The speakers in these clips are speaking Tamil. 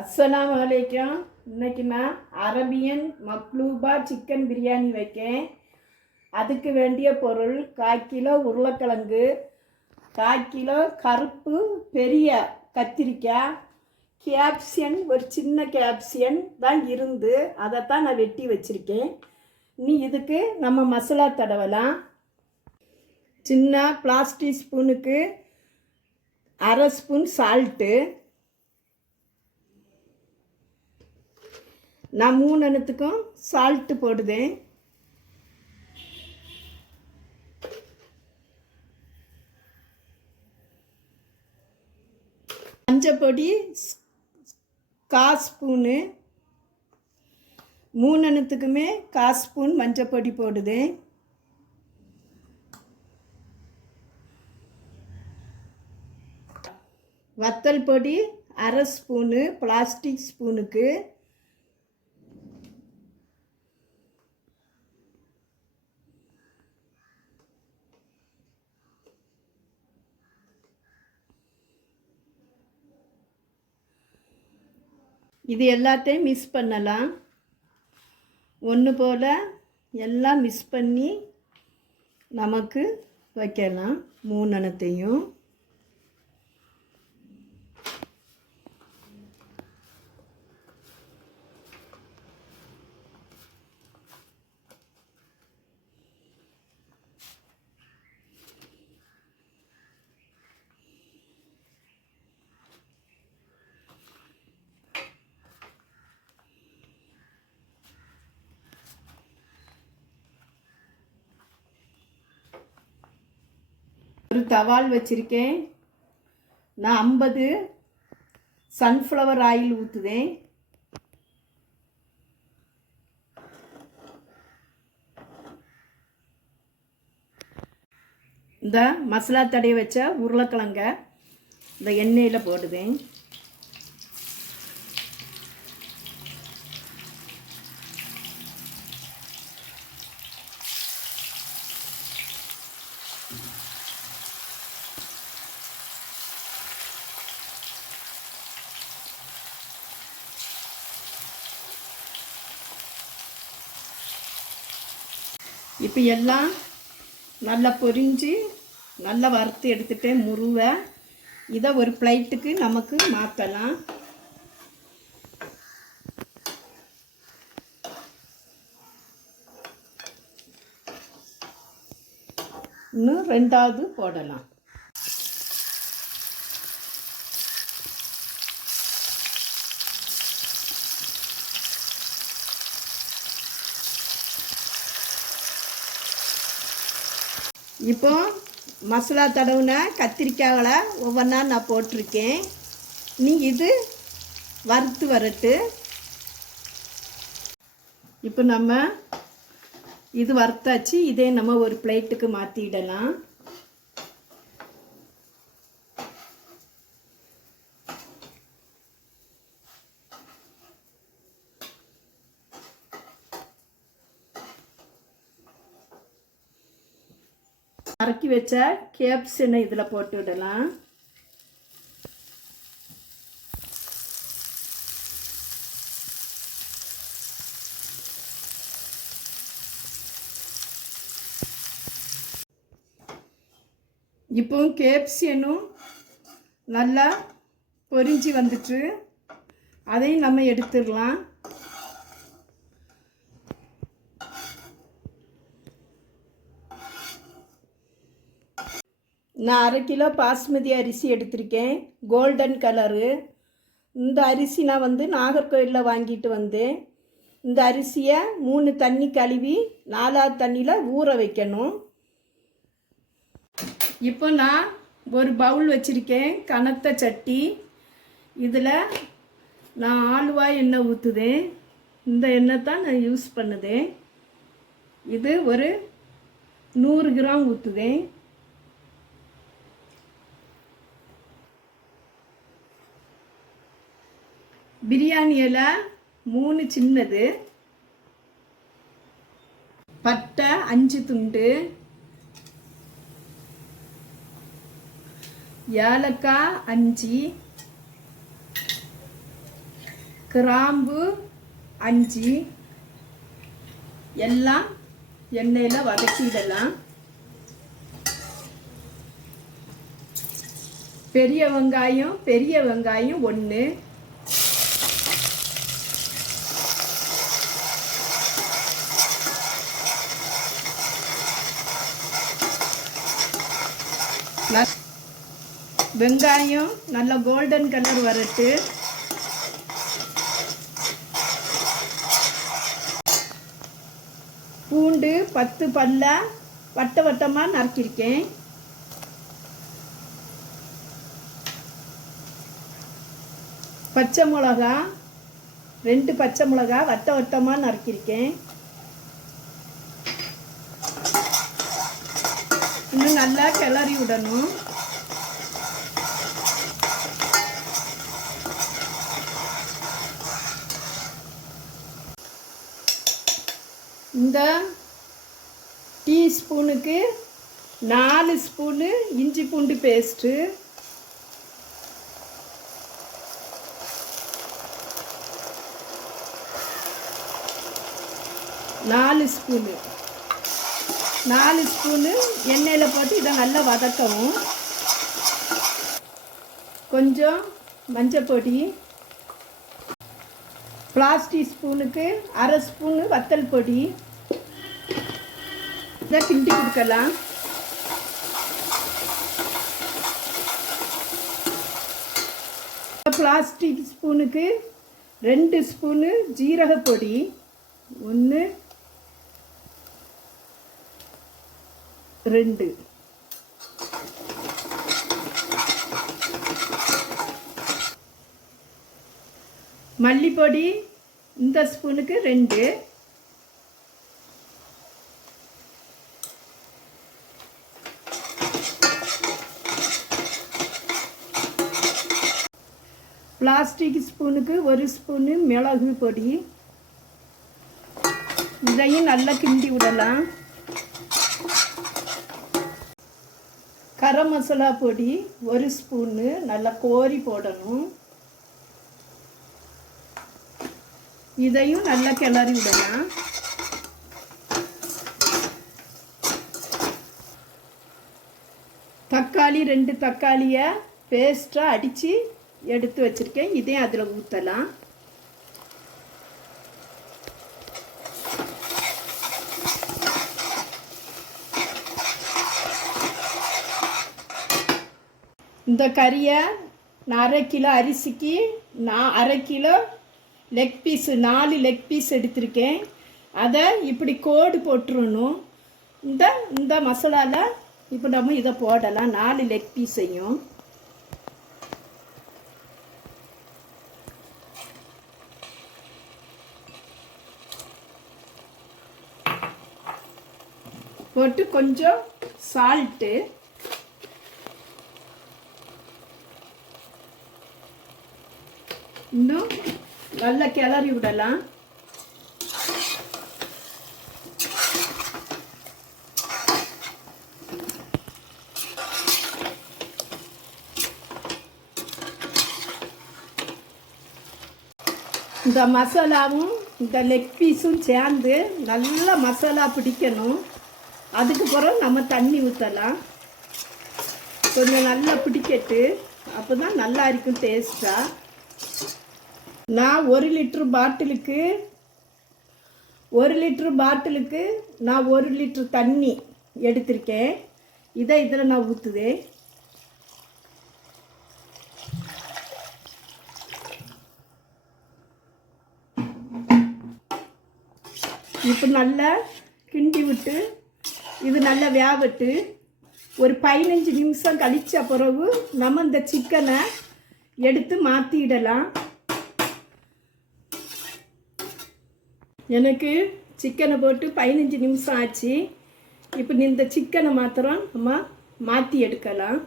அஸ்ஸலாமு அலைக்கும். இன்னைக்கு நான் அரபியன் மக்லூபா சிக்கன் பிரியாணி வைக்கேன். அதுக்கு வேண்டிய பொருள் 1/4 கிலோ உருளைக்கிழங்கு, 1/4 கிலோ கருப்பு பெரிய கத்திரிக்காய், கேப்சியன் ஒரு சின்ன கேப்சியன் தான் இருந்து அதைத்தான் நான் வெட்டி வச்சுருக்கேன். இனி இதுக்கு நம்ம மசாலா தடவலாம். சின்ன பிளாஸ்டிக் ஸ்பூனுக்கு 1/2 ஸ்பூன் சால்ட்டு. நான் 3 அணத்துக்கும் சால்ட்டு போடுதேன். மஞ்சப்பொடி 1/4 ஸ்பூனு, 3 அணத்துக்குமே 1/4 ஸ்பூன் மஞ்சப்பொடி போடுதேன். வத்தல் பொடி 1/2 ஸ்பூனு பிளாஸ்டிக் ஸ்பூனுக்கு. இது எல்லாத்தையும் மிக்ஸ் பண்ணலாம். ஒன்று போல் எல்லாம் மிக்ஸ் பண்ணி நமக்கு வைக்கலாம் 3 அணத்தையும். ஒரு தவால் வச்சுருக்கேன். நான் 50 சன்ஃப்ளவர் ஆயில் ஊற்றுதேன். இந்த மசாலா தடவை வச்ச உருளைக்கிழங்க இந்த எண்ணெயில் போடுதேன். இப்போ எல்லாம் நல்லா பொரிஞ்சு நல்லா வறுத்து எடுத்துகிட்டு முருவை இதை ஒரு பிளேட்டுக்கு நமக்கு மாற்றலாம். இன்னும் 2வது போடலாம். இப்போ மசாலா தடவுன கத்திரிக்காய்களை ஒவ்வொன்றா நான் போட்டிருக்கேன். நீ இது வறுத்து வரட்டு. இப்போ நம்ம இது வறுத்தாச்சு. இதே நம்ம ஒரு பிளேட்டுக்கு மாற்றிடலாம். நறுக்கி வச்ச கேப்சியனை இதில் போட்டு விடலாம். இப்போ கேப்சியனும் நல்லா பொரிஞ்சு வந்துட்டு அதையும் நம்ம எடுத்துடலாம். நான் 1/2 கிலோ பாஸ்மதி அரிசி எடுத்திருக்கேன், கோல்டன் கலரு. இந்த அரிசி நான் நாகர்கோயிலில் வாங்கிட்டு வந்தேன். இந்த அரிசியை 3 தண்ணி கழுவி 4வது தண்ணியில் ஊற வைக்கணும். இப்போ நான் ஒரு பவுல் வச்சுருக்கேன், கனத்த சட்டி. இதில் நான் ஆலுவாய் எண்ணெய் ஊற்றுதேன். இந்த எண்ணெய் தான் நான் யூஸ் பண்ணுதேன். இது ஒரு 100 கிராம் ஊற்றுதேன். பிரியாணி இலை 3 சின்னது, பட்டை 5 துண்டு, ஏலக்காய் 5, கிராம்பு 5 எல்லாம் எண்ணெயில் வதக்கிடலாம். பெரிய வெங்காயம் 1, வெங்காயம் நல்லா கோல்டன் கலர் வரட்டு. பூண்டு 10 பல்லா வட்டமாக நறுக்கியிருக்கேன். பச்சை மிளகா 2 பச்சை மிளகா வட்டமாக நறுக்கியிருக்கேன். இன்னும் நல்லா கிளறி விடணும். இந்த டீஸ்பூனுக்கு 4 ஸ்பூனு இஞ்சி பூண்டு பேஸ்ட்டு, 4 ஸ்பூனு எண்ணெயில் போட்டு இதை நல்லா வதக்கவும். கொஞ்சம் மஞ்சள் பொடி, பிளாஸ்டிக் ஸ்பூனுக்கு 1/2 ஸ்பூனு வத்தல் பொடி. இதை கிண்டி கொடுக்கலாம். பிளாஸ்டிக் ஸ்பூனுக்கு 2 ஸ்பூனு ஜீரகப்பொடி, 1 2 மல்லிப்பொடி இந்த ஸ்பூனுக்கு 2, பிளாஸ்டிக் ஸ்பூனுக்கு 1 ஸ்பூனு மிளகு பொடி. இதையும் நல்லா கிண்டி விடலாம். கரம் மசாலா பொடி 1 ஸ்பூனு நல்லா கோரி போடணும். இதையும் நல்லா கிளறி விடலாம். தக்காளி 2 தக்காளியை பேஸ்ட்டாக அடித்து எடுத்து வச்சுருக்கேன். இதையும் அதில் ஊற்றலாம். இந்த கறியை நான் 1/2 கிலோ அரிசிக்கு நான் 1/2 kilo leg piece 4 leg piece எடுத்திருக்கேன். அதை இப்படி கோடு போட்டுருணும். இந்த மசாலாவில் இப்போ நம்ம இதை போடலாம். 4 லெக் பீஸையும் போட்டு கொஞ்சம் சால்ட்டு, இன்னும் நல்லா கிளறி விடலாம். இந்த மசாலாவும் இந்த லெக் பீஸும் சேர்ந்து நல்லா மசாலா பிடிக்கணும். அதுக்கு பிறகு நம்ம தண்ணி ஊற்றலாம். கொஞ்சம் நல்லா பிடிக்கட்டு, அப்போ தான் நல்லா இருக்கும் டேஸ்ட்டாக. நான் 1 லிட்ரு பாட்டிலுக்கு நான் 1 லிட்ரு தண்ணி எடுத்திருக்கேன். இதை இதில் நான் ஊற்றுதேன். இப்போ நல்லா கிண்டி விட்டு இது நல்லா வேகட்டு. ஒரு 15 நிமிஷம் கழிச்ச பிறகு நம்ம இந்த சிக்கனை எடுத்து மாற்றிடலாம். எனக்கு சிக்கனை போட்டு 15 நிமிஷம் ஆச்சு. இப்போ இந்த சிக்கனை மாத்திரம் நம்ம மாற்றி எடுக்கலாம்.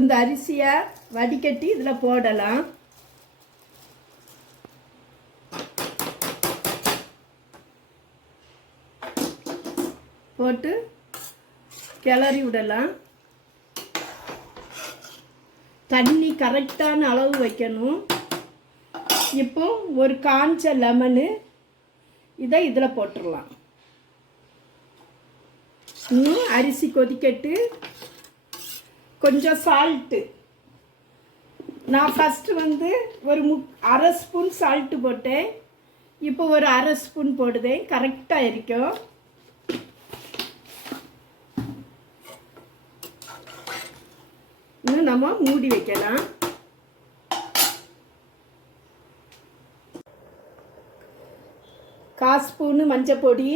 இந்த அரிசியை வடிகட்டி இதில் போடலாம். போட்டு கிளறி விடலாம். தண்ணி கரெக்டான அளவு வைக்கணும். இப்போ ஒரு காஞ்ச லெமனு இதை இதில் போட்டுடலாம். இன்னும் அரிசி கொதிக்கட்டு. கொஞ்சம் சால்ட்டு, நான் ஃபஸ்ட்டு வந்து ஒரு அரை ஸ்பூன் சால்ட்டு போட்டேன். இப்போ ஒரு அரை ஸ்பூன் போடுதேன். கரெக்டாக இருக்கும். இன்னும் நம்ம மூடி வைக்கலாம். கால் ஸ்பூனு மஞ்சள் பொடி,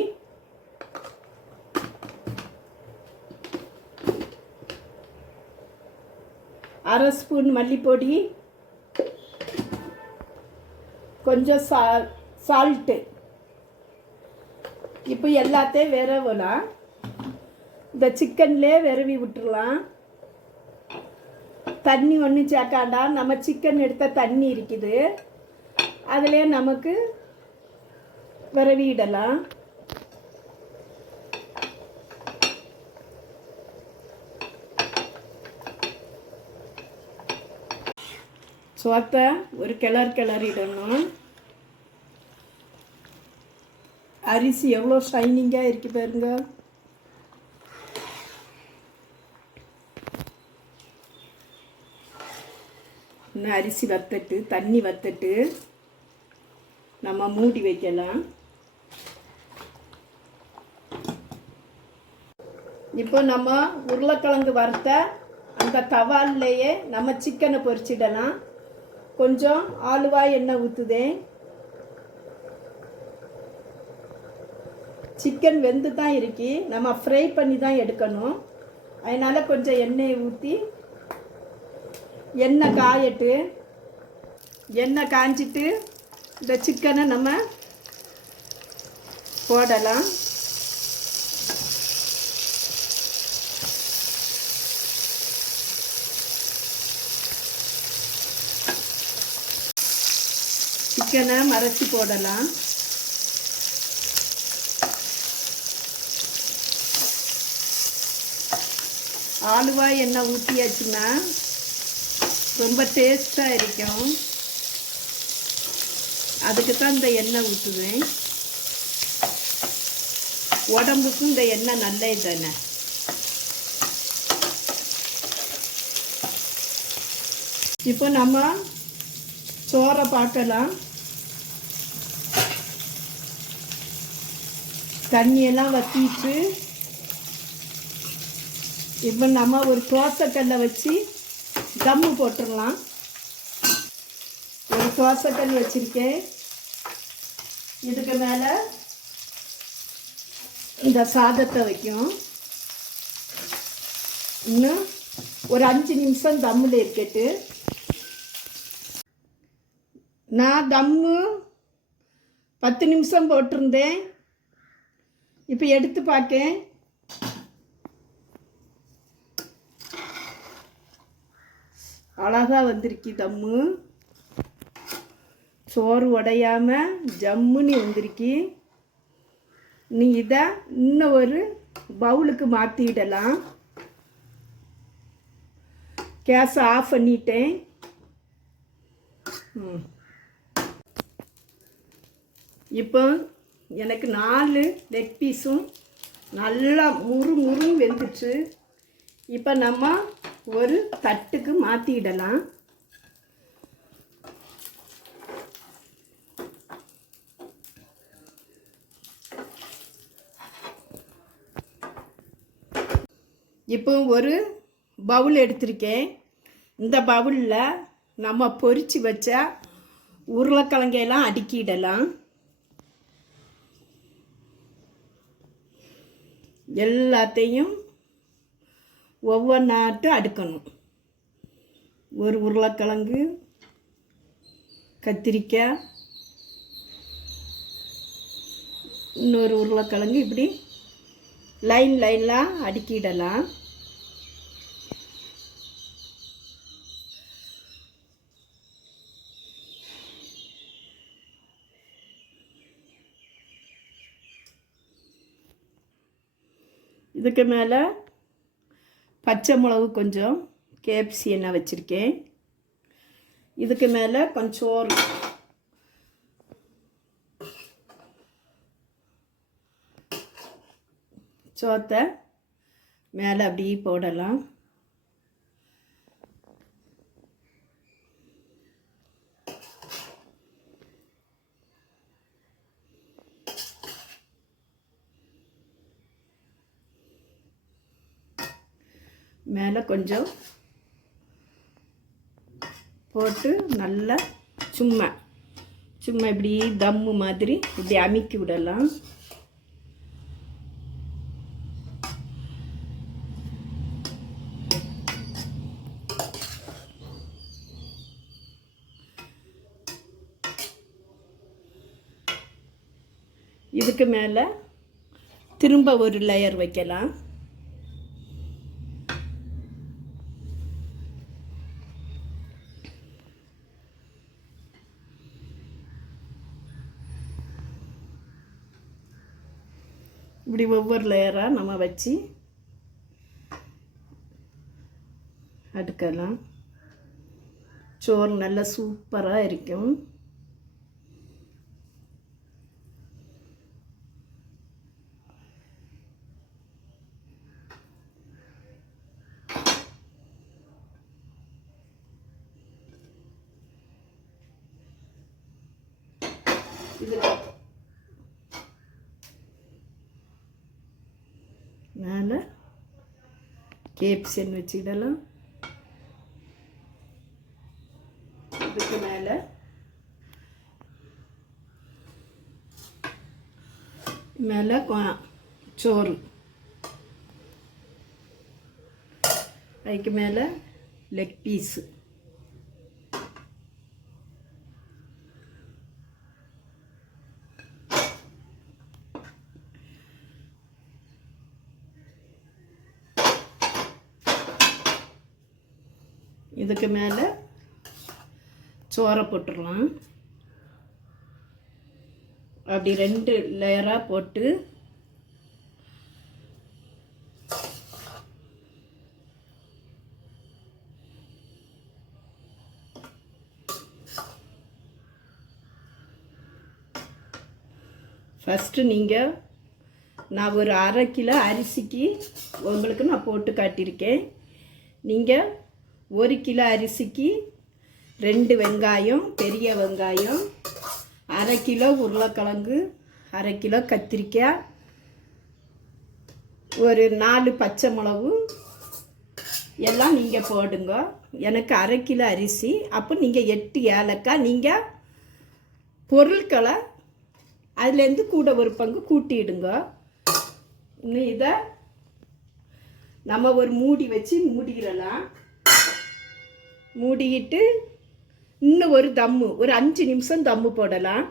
அரை ஸ்பூன் மல்லிப்பொடி, கொஞ்சம் சால்ட்டு. இப்போ எல்லாத்தையும் விரவலாம். இந்த சிக்கன்லேயே விரவி விட்டுடலாம். தண்ணி ஒன்றும் சேர்க்காண்டா. நம்ம சிக்கன் எடுத்த தண்ணி இருக்குது, அதிலே நமக்கு விரவிடலாம். சோத்தை ஒரு கிளறிடணும். அரிசி எவ்வளோ ஷைனிங்காக இருக்கு பாருங்க. இன்னும் அரிசி வத்தட்டு, தண்ணி வத்தட்டு நம்ம மூடி வைக்கலாம். இப்போ நம்ம உருளைக்கிழங்கு வறுத்த அந்த தவால்லையே நம்ம சிக்கனை பொரிச்சிடலாம். கொஞ்சம் ஆலுவாய் எண்ணெய் ஊற்றுதேன். சிக்கன் வெந்து தான் இருக்கு, நம்ம ஃப்ரை பண்ணி தான் எடுக்கணும். அதனால் கொஞ்சம் எண்ணெயை ஊற்றி எண்ணெய் காயட்டு. எண்ணெய் காஞ்சிட்டு இந்த சிக்கனை நம்ம போடலாம். சிக்கனை மறைச்சி போடலாம். ஆலுவாய் எண்ணெய் ஊற்றியாச்சுன்னா ரொம்ப டேஸ்ட்டாக இருக்கும். அதுக்கு தான் இந்த எண்ணெய் ஊற்றுவேன். உடம்புக்கும் இந்த எண்ணெய் நல்லது தானே. இப்போ நம்ம சோறை பார்க்கலாம். தண்ணியெல்லாம் வற்றிட்டு இப்போ நம்ம ஒரு தோசைக்கல்லை வச்சு தம்மு போட்டுடலாம். ஒரு தோசைக்கல் வச்சுருக்கேன். இதுக்கு மேலே இந்த சாதத்தை வைக்கும். இன்னும் ஒரு 5 நிமிஷம் தம்மில் இருக்கட்டு. நான் தம்மு 10 நிமிஷம் போட்டிருந்தேன். இப்போ எடுத்து பார்க்கேன். அழகாக வந்திருக்கு தம்மு. சோறு உடையாமல் ஜம்முன்னு வந்திருக்கு. நீ இதை இன்னும் ஒரு பவுலுக்கு மாற்றிடலாம். கேஸை ஆஃப் பண்ணிட்டேன். இப்போ எனக்கு 4 லெக் பீஸும் நல்லா முறுமுறுன்னு வெந்துச்சு. இப்போ நம்ம ஒரு தட்டுக்கு மாற்றிடலாம். இப்போ ஒரு பவுல் எடுத்திருக்கேன். இந்த பவுலில் நம்ம பொரிச்சு வச்ச உருளைக்கிழங்கையெல்லாம் அடுக்கிடலாம். எல்லாத்தையும் ஒவ்வொன்றாட்டு அடுக்கணும். ஒரு உருளைக்கிழங்கு, கத்திரிக்காய், இன்னொரு உருளைக்கிழங்கு, இப்படி லைன்லாம் அடுக்கிடலாம். இதுக்கு மேலே பச்சை மிளகு கொஞ்சம் கேப்சி எண்ணெய் வச்சுருக்கேன். இதுக்கு மேலே கொஞ்சம் சோத்தை மேலே அப்படியே போடலாம். மேலே கொஞ்சம் போட்டு நல்லா சும்மா இப்படி தம்மு மாதிரி இப்படி அமுக்கி விடலாம். இதுக்கு மேலே திரும்ப ஒரு லேயர் வைக்கலாம். இப்படி ஒவ்வொரு லேயராக நம்ம வச்சு அடுக்கலாம். சோறு நல்லா சூப்பராக இருக்கும். இது மேலே கேப்சன் வச்சுக்கிடலாம். இதுக்கு மேலே சோறு, அதுக்கு மேலே லெக் பீஸு, இதுக்கு மேலே சோறை போட்டுடலாம். அப்படி 2 லேயராக போட்டு ஃபஸ்ட்டு நான் ஒரு 1/2 கிலோ அரிசிக்கு உங்களுக்கு நான் போட்டு காட்டியிருக்கேன். நீங்கள் 1 கிலோ அரிசிக்கு 2 வெங்காயம், பெரிய வெங்காயம், 1/2 கிலோ உருளைக்கிழங்கு, 1/2 கிலோ கத்திரிக்காய், ஒரு 4 பச்சை மிளகு எல்லாம் நீங்கள் போடுங்க. எனக்கு 1/2 கிலோ அரிசி. அப்போ நீங்கள் 8 ஏலக்காய் நீங்கள் பொருட்களை அதுலேருந்து கூட ஒரு பங்கு கூட்டிடுங்க. இன்னும் இதை நம்ம ஒரு மூடி வச்சு மூடிடலாம். மூடிக்கிட்டு இன்னும் ஒரு 5 நிமிஷம் தம்மு போடலாம்.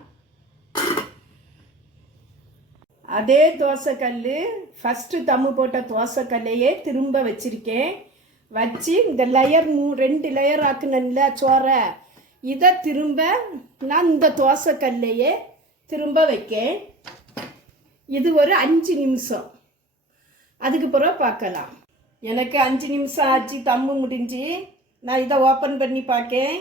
அதே தோசைக்கல் ஃபஸ்ட்டு தம்மு போட்ட தோசைக்கல்லையே திரும்ப வச்சுருக்கேன். வச்சு இந்த லேயர் 2 லேயர் ஆக்குனல சோறை, இதை திரும்ப நான் இந்த தோசைக்கல்லையே திரும்ப வைக்கேன். இது ஒரு 5 நிமிஷம். அதுக்கு பிறகு பார்க்கலாம். எனக்கு 5 நிமிஷம் ஆச்சு தம்மு முடிஞ்சு. நான் இதை ஓப்பன் பண்ணி பார்க்கேன்.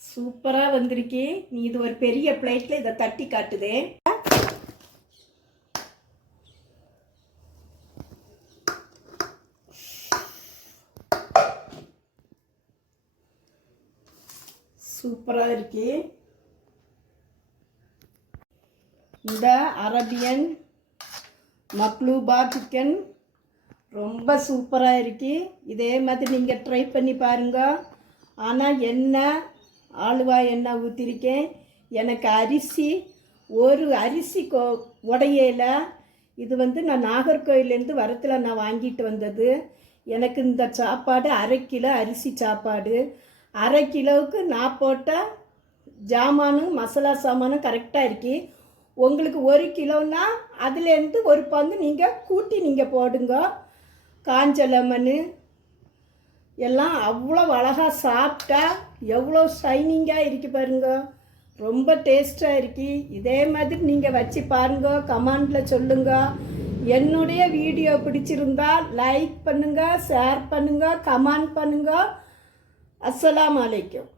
சூப்பராக வந்திருக்கு. நீ இது ஒரு பெரிய பிளேட்டில் இதை தட்டி காட்டுதே. சூப்பராக இருக்கு. இந்த அரபியன் மக்லூபா சிக்கன் ரொம்ப சூப்பராக இருக்கு. இதே மாதிரி நீங்கள் ட்ரை பண்ணி பாருங்க. ஆனால் எண்ணெய் ஆளுவாய் எண்ணெய் ஊற்றிருக்கேன். எனக்கு அரிசி ஒரு அரிசி உடையில. இது நான் நாகர்கோயிலேருந்து வரத்தில் நான் வாங்கிட்டு வந்தது. எனக்கு இந்த சாப்பாடு 1/2 கிலோ அரிசி சாப்பாடு. 1/2 கிலோவுக்கு நான் போட்ட ஜாமானும் மசாலா சாமானும் கரெக்டாக இருக்கு. உங்களுக்கு 1 கிலோன்னா அதுலேருந்து ஒரு பங்கு நீங்கள் கூட்டி நீங்கள் போடுங்க. காஞ்ச லெமனு எல்லாம் அவ்வளோ அழகாக சாப்பிட்டா எவ்வளோ ஷைனிங்காக இருக்கு பாருங்க. ரொம்ப டேஸ்ட்டாக இருக்கு. இதே மாதிரி நீங்கள் வச்சு பாருங்க, கமெண்டில் சொல்லுங்க. என்னுடைய வீடியோ பிடிச்சிருந்தா லைக் பண்ணுங்கள், ஷேர் பண்ணுங்கள், கமெண்ட் பண்ணுங்கள். அஸ்ஸலாமு அலைக்கும்.